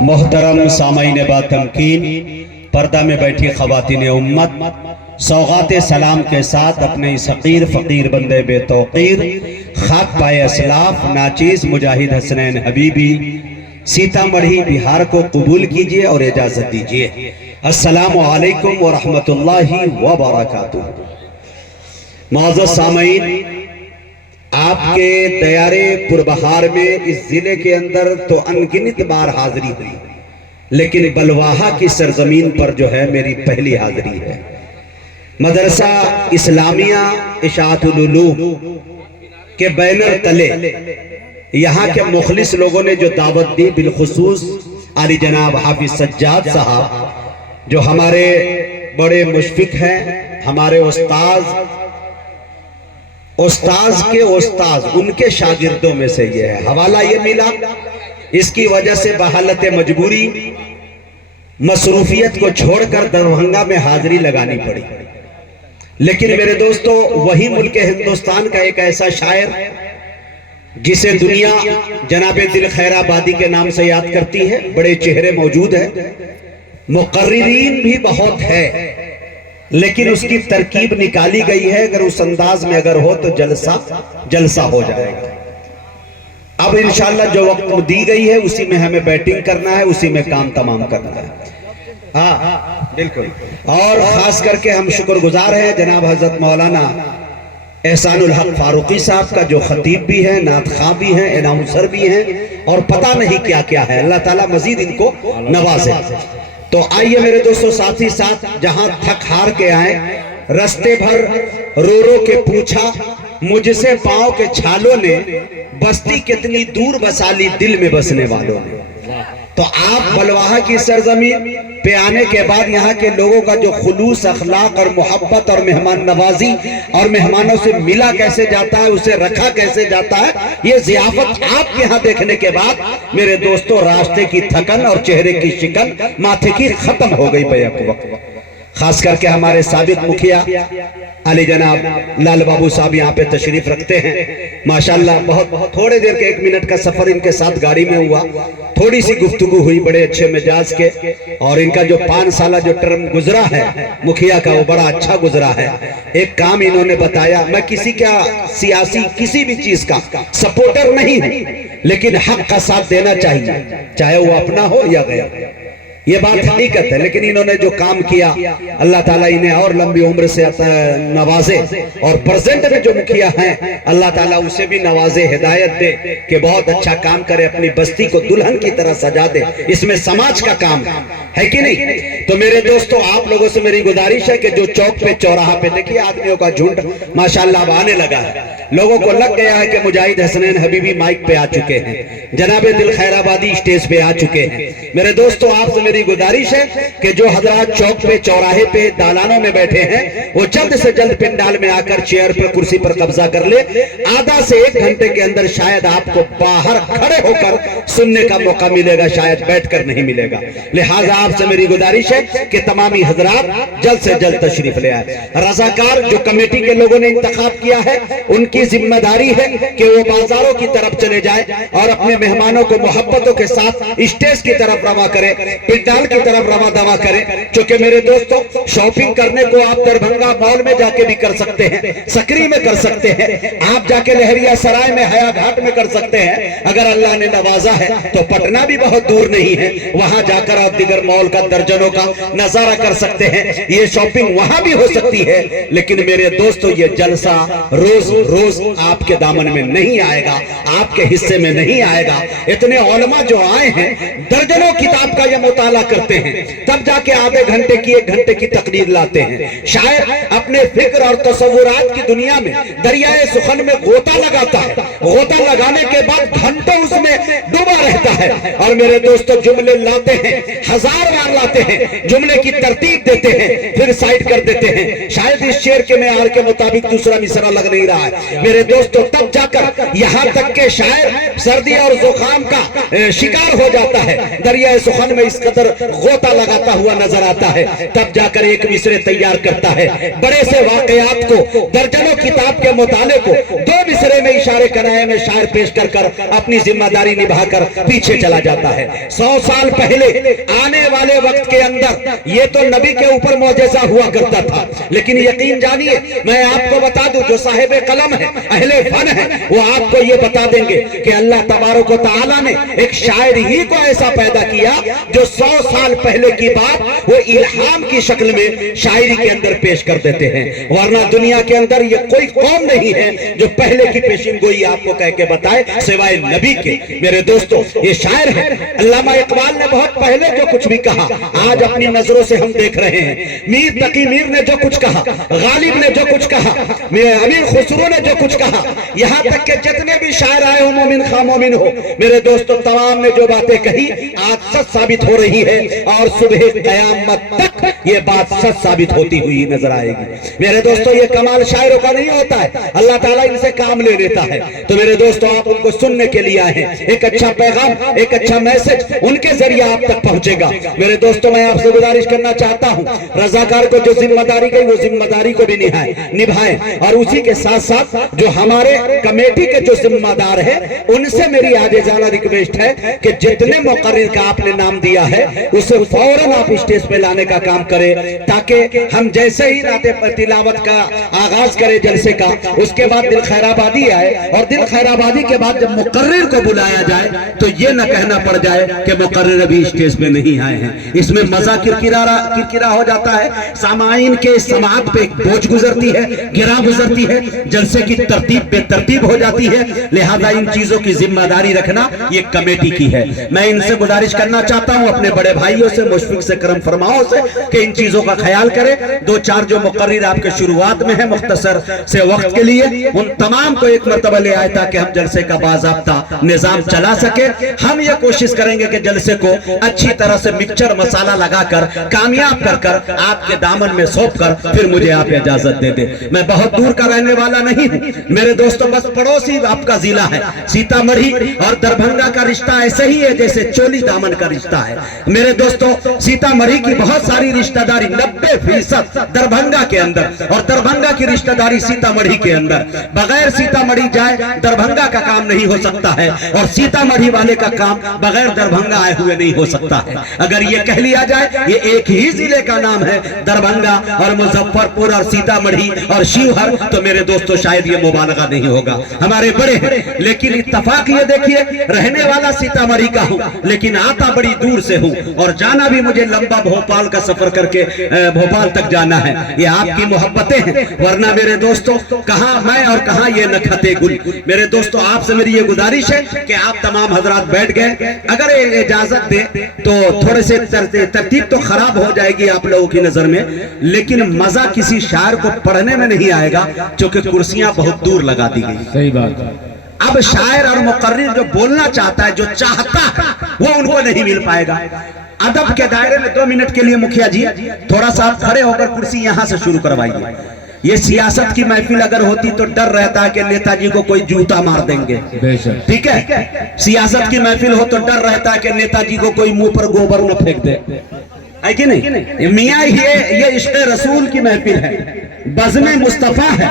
मोहतरम सामाईन बातमकीन, पर्दा में बैठी ख़वातीन उम्मत, सौगात सलाम के साथ अपने इस हकीर फ़कीर बंदे बेतौकीर खाक पाए असलाफ नाचीज़ मुजाहिद हसनैन हबीबी सीतामढ़ी बिहार को कबूल कीजिए और इजाज़त दीजिए। अस्सलामु अलैकुम व रहमतुल्लाहि व बरकातुहू। मुअज़्ज़ज़ सामाईन, आपके दयारे पुरबहार में इस जिले के अंदर तो अनगिनत बार हाजिरी हुई, लेकिन बलवाहा की सरजमीन पर जो है मेरी पहली हाजिरी है। मदरसा इस्लामिया इशाअतुल उलूम के बैनर तले यहाँ के मुखलिस लोगों ने जो दावत दी, बिलखुसूस आली जनाब हाफिज सज्जाद साहब जो हमारे बड़े मुशफिक हैं, हमारे उस्ताज के उस्ताज, उनके शागिर्दों में से ये है। हवाला ये मिला, इसकी वजह से बहालत मजबूरी मसरूफियत को छोड़कर दरभंगा में हाजिरी लगानी पड़ी। लेकिन मेरे दोस्तों, वही मुल्क हिंदुस्तान का एक ऐसा शायर जिसे दुनिया जनाबे दिल खैराबादी के नाम से याद करती है, बड़े चेहरे मौजूद हैं, मुकर्रिरीन भी बहुत है, लेकिन उसकी तरकीब निकाली गई है। अगर उस अंदाज में अगर हो तो जलसा हो जाएगा। अब इंशाल्लाह जो वक्त दी गई है उसी में हमें बैटिंग करना है, उसी में काम तमाम करना है। हाँ बिल्कुल। और खास करके हम शुक्रगुजार हैं जनाब हजरत मौलाना एहसानुल हक फारूकी साहब का, जो खतीब भी हैं, नात खा भी हैं, अनाउंसर भी हैं, और पता नहीं क्या क्या है। अल्लाह ताला मजीद इनको नवाजे। तो आइए मेरे दोस्तों, साथ ही साथ जहां थक हार के आए, रस्ते भर रो रो के पूछा मुझसे पांव के छालों ने, बस्ती कितनी दूर बसा ली दिल में बसने वालों ने। तो आप बलवाहा की सरजमीन पे आने के बाद यहाँ के लोगों का जो खुलूस, अखलाक और मोहब्बत और मेहमान नवाजी और मेहमानों से मिला कैसे जाता है, उसे रखा कैसे जाता है, ये जियाफत आपके यहाँ देखने के बाद मेरे दोस्तों रास्ते की थकन और चेहरे की शिकन माथे की खत्म हो गई बैक वक्त। खास करके हमारे साबिक मुखिया अली जनाब लाल बाबू साहब यहाँ पे तशरीफ रखते हैं। माशाल्लाह बहुत थोड़े देर के 1 मिनट का सफर इनके साथ गाड़ी में हुआ, थोड़ी सी गुफ्तगू हुई बड़े अच्छे मिजाज के, और इनका जो 5 साल जो टर्म गुजरा है मुखिया का, वो बड़ा अच्छा गुजरा है। एक काम इन्होंने बताया, मैं किसी का सियासी किसी भी चीज का सपोर्टर नहीं हूं, लेकिन हक का साथ देना चाहिए, चाहे वो अपना हो या गैर, ये बात हकीकत है। लेकिन इन्होंने जो काम किया, अल्लाह ताला इन्हें और लंबी उम्र से नवाजे, और प्रेजेंट में जो मुखिया हैं अल्लाह ताला उसे भी नवाजे, हिदायत दे कि बहुत अच्छा काम करे, अपनी बस्ती को दुल्हन की तरह सजा दे। इसमें समाज का काम है कि नहीं? तो मेरे दोस्तों, आप लोगों से मेरी गुजारिश है कि जो चौक पे चौराहा पे देखिए आदमियों का झुंड माशाल्लाह अब आने लगा है, लोगों को लग गया है कि मुजाहिद हसनैन हबीबी माइक पे आ चुके हैं, जनाबे दिल खैराबादी स्टेज पे आ चुके हैं। मेरे दोस्तों, आपसे मेरी गुजारिश है कि जो हजरात चौक पे चौराहे पे दालानों में बैठे हैं, वो जल्द से जल्द पिंडाल में आकर चेयर पे कुर्सी पर कब्जा कर ले। आधा से 1 घंटे के अंदर शायद आपको बाहर खड़े होकर सुनने का मौका मिलेगा, शायद बैठकर नहीं मिलेगा। लिहाजा आपसे मेरी गुजारिश है कि तमामी हजरात जल्द से जल्द तशरीफ ले आए। रजाकार जो कमेटी के लोगों ने इंतखाब किया है, उनकी जिम्मेदारी है कि वो बाजारों की तरफ चले जाए और अपने मेहमानों को मोहब्बतों के साथ स्टेज की तरफ रवा करे, पिंडाल की तरफ रवा दवा करें। क्योंकि मेरे दोस्तों, शॉपिंग करने को आप दरभंगा मॉल में जाके भी कर सकते हैं, सकरी में कर सकते हैं, आप जाके लहरिया सराय में, हया घाट में कर सकते हैं। अगर अल्लाह ने नवाजा है तो पटना भी बहुत दूर नहीं है, वहां जाकर आप दिगर मॉल का दर्जनों का नजारा कर सकते हैं। ये शॉपिंग वहां भी हो सकती है। लेकिन मेरे दोस्तों, ये जलसा रोज रोज आपके दामन में नहीं आएगा, आपके हिस्से में नहीं आएगा। इतने उलमा जो आए हैं, दर्जनों किताब का यह मुताला करते हैं, तब जाके आधे घंटे की 1 घंटे की तकरीर लाते हैं। शायद अपने फिक्र और तसव्वुरात की दुनिया में दरियाए सुखन में गोता लगाता है, गोता लगाने के बाद घंटों उसमें डूबा रहता है। और मेरे दोस्तों, जुमले लाते हैं, 1000 बार लाते हैं, जुमले की तरतीब देते हैं, फिर साइड कर देते हैं। शायद इस शेर के मेयार के मुताबिक दूसरा मिसरा लग नहीं रहा है। मेरे दोस्तों, तब जाकर यहां तक के शायर सर्दी और जुकाम का शिकार हो जाता है, दरियाए सुखन में इस कदर गोता लगाता हुआ नजर आता है, तब जाकर एक मिसरे तैयार करता है। बड़े से वाकयात को, दर्जनों किताब के मुताले को 2 तीसरे में इशारे कनाए में शायर पेश कर कर अपनी जिम्मेदारी निभाकर पीछे चला जाता है। 100 साल पहले आने वाले वक्त के अंदर ये तो नबी के ऊपर मौजज़ा हुआ करता था, लेकिन यकीन जानिए मैं आपको बता दूं, जो साहिब कलम है, अहले फन है, वो आपको ये बता देंगे कि अल्लाह तबारक व तआला ने एक शायर ही को ऐसा पैदा किया जो 100 साल पहले की बात वो इल्हाम की शक्ल में शायरी के अंदर पेश कर देते हैं। वरना दुनिया के अंदर ये कोई कौम नहीं है जो पहले की पेशिन गोई आपको कह के बताए सिवाय नबी के। मेरे दोस्तों, ये शायर है, अल्लामा इकबाल ने बहुत पहले जो कुछ भी कहा आज अपनी नजरों से हम देख रहे हैं। मीर तकी मीर ने जो कुछ कहा, गालिब ने जो कुछ कहा, अमीर खुसरो ने जो कुछ कहा, यहाँ तक के जितने भी शायर आए हो, मोमिन खा मोमिन हो, मेरे दोस्तों तमाम ने जो बातें कही आज सच साबित हो रही है और सुबह कयामत तक ये बात सच साबित होती हुई नजर आएगी। मेरे दोस्तों, ये कमाल शायरों का नहीं होता है, अल्लाह ताला इनसे काम ले लेता है। तो मेरे दोस्तों, आप उनको सुनने के लिए आए हैं, एक अच्छा पैगाम, एक अच्छा मैसेज उनके जरिए आप तक पहुंचेगा। मेरे दोस्तों, मैं आपसे गुजारिश करना चाहता हूं, रजाकार को जो जिम्मेदारी गई वो जिम्मेदारी को भी निभाएं और उसी के साथ साथ जो हमारे कमेटी के जो जिम्मेदार है उनसे मेरी आजिज़ाना रिक्वेस्ट है कि जितने मुकर्रिर का आपने नाम दिया है उसे फौरन आप स्टेज पे लाने का काम करें, ताकि हम जैसे ही राते तिलावत का आगाज करें जलसे का, उसके बाद दिल खैराबादी आए और दिल खैराबादी के बाद जब मुकर्रिर को बुलाया जाए तो ये न कहना पड़ जाए कि मुकर्रिर अभी स्टेज पे नहीं आए हैं। इसमें मजा किरकिरा हो जाता है, सामाईन के समाअत पे बोझ गुजरती है, गिरा गुजरती है, जलसे की तरतीब बेतरतीब हो जाती है। लिहाजा इन चीजों की जिम्मेदारी रखना ये कमेटी की है। मैं इनसे गुजारिश करना चाहता हूं, अपने बड़े भाइयों से, मुशफिक से, करम फरमाओ से, कि इन चीजों का ख्याल करें। 2-4 जो मुकर्रिर आपके शुरुआत में है मुख्तसर से वक्त के लिए, उन तमाम को एक मरतबा ले आए ताकि हम जलसे का बाज़ाब्ता निजाम चला सके। हम ये कोशिश करेंगे कि जलसे को अच्छी तरह से मिक्सचर मसाला लगाकर कामयाब कर कर आपके दामन में सौंप कर फिर मुझे आप इजाजत दे दे। मैं बहुत दूर का रहने वाला नहीं हूँ मेरे दोस्तों, बस पड़ोसी आपका जिला है सीतामढ़ी, और दरभंगा का रिश्ता ऐसे ही है जैसे चोली दामन का रिश्ता है। मेरे दोस्तों, सीतामढ़ी की बहुत सारी रिश्तेदारी 90% दरभंगा के अंदर, और दरभंगा की रिश्तेदारी सीतामढ़ी के अंदर। बगैर सीतामढ़ी जाए दरभंगा का काम नहीं हो सकता है, और सीतामढ़ी वाले का काम बगैर दरभंगा आए हुए नहीं हो सकता है। अगर ये कह लिया जाए ये एक ही जिले का नाम है दरभंगा और मुजफ्फरपुर और सीतामढ़ी और शिवहर, तो मेरे दोस्तों शायद ये मुबालगा नहीं होगा। हमारे बड़े हैं, लेकिन इत्तफाक ये देखिए, रहने वाला सीतामढ़ी का हूँ लेकिन आता बड़ी दूर से हूँ, और जाना भी मुझे लंबा भोपाल का सफर करके भोपाल तक जाना है। ये आपकी मोहब्बतें हैं, वरना मेरे दोस्तों कहाँ मैं और कहाँ ये नखते गुल। मेरे दोस्तों, आपसे मेरी ये गुजारिश है कि आप तमाम हजरात बैठ गए, अगर इजाजत दे तो थोड़े से तरतीब तो खराब हो जाएगी आप लोगों की नजर में, लेकिन मजा किसी शायर को पढ़ने में नहीं आएगा क्योंकि कुर्सियां बहुत दूर लगा दी गई। सही बात। अब शायर और मुकर्रिर जो बोलना चाहता है, जो चाहता है, वो उनको नहीं मिल पाएगा। अदब के दायरे में 2 मिनट के लिए मुखिया जी थोड़ा सा आप खड़े होकर कुर्सी यहां से शुरू करवाइए। ये सियासत की महफिल अगर होती तो डर रहता है कि नेताजी को कोई जूता मार देंगे, ठीक है। सियासत की महफिल हो तो डर रहता है कि नेताजी को कोई मुंह पर गोबर न फेंक दे, है कि नहीं। मियाँ ये इश्क़ रसूल की महफिल है, बज़्म मुस्तफ़ा है,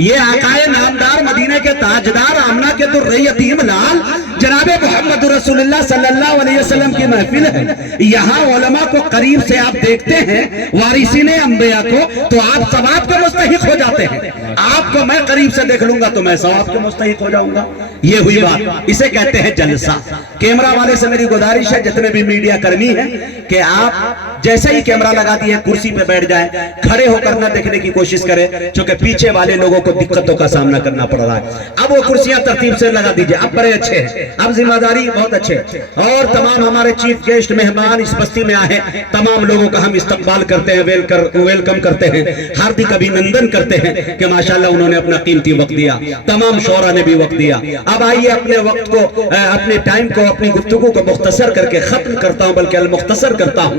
ये आकाए नामदार मदीने के ताजदार आमना के दुर्रे यतीम लाल जनाबे मोहम्मद रसूलुल्लाह सल्लल्लाहु अलैहि वसल्लम की महफिल है। यहाँ उलमा को करीब से आप देखते हैं, वारिसीने अंबिया को, तो आप सवाब के मुस्तहिक हो जाते हैं। आपको मैं करीब से देख लूंगा तो मैं सवाब के मुस्तहिक हो जाऊंगा। ये हुई बात, इसे कहते हैं जलसा। कैमरा वाले से मेरी गुजारिश है, जितने भी मीडिया कर्मी हैं, कि आप जैसे ही कैमरा लगा दिए कुर्सी पे बैठ जाएं, खड़े होकर ना देखने की कोशिश करें, क्योंकि पीछे वाले लोगों को दिक्कतों का सामना करना पड़ रहा है। अब वो कुर्सियां तरतीब से लगा दीजिए, अब बड़े अच्छे हैं, अब जिम्मेदारी बहुत अच्छे। और तमाम हमारे चीफ गेस्ट मेहमान इस बस्ती में आए, तमाम लोगों का हम इस्तकबाल करते हैं, वेलकम करते हैं, हार्दिक अभिनंदन करते हैं कि माशाल्लाह उन्होंने अपना कीमती वक्त दिया, तमाम शोरा ने भी वक्त दिया। अब आइए अपने वक्त को, अपने टाइम को, अपनी गुफ्तगू को मुख्तसर करके खत्म करता हूं, बल्कि मुख्तसर करता हूं।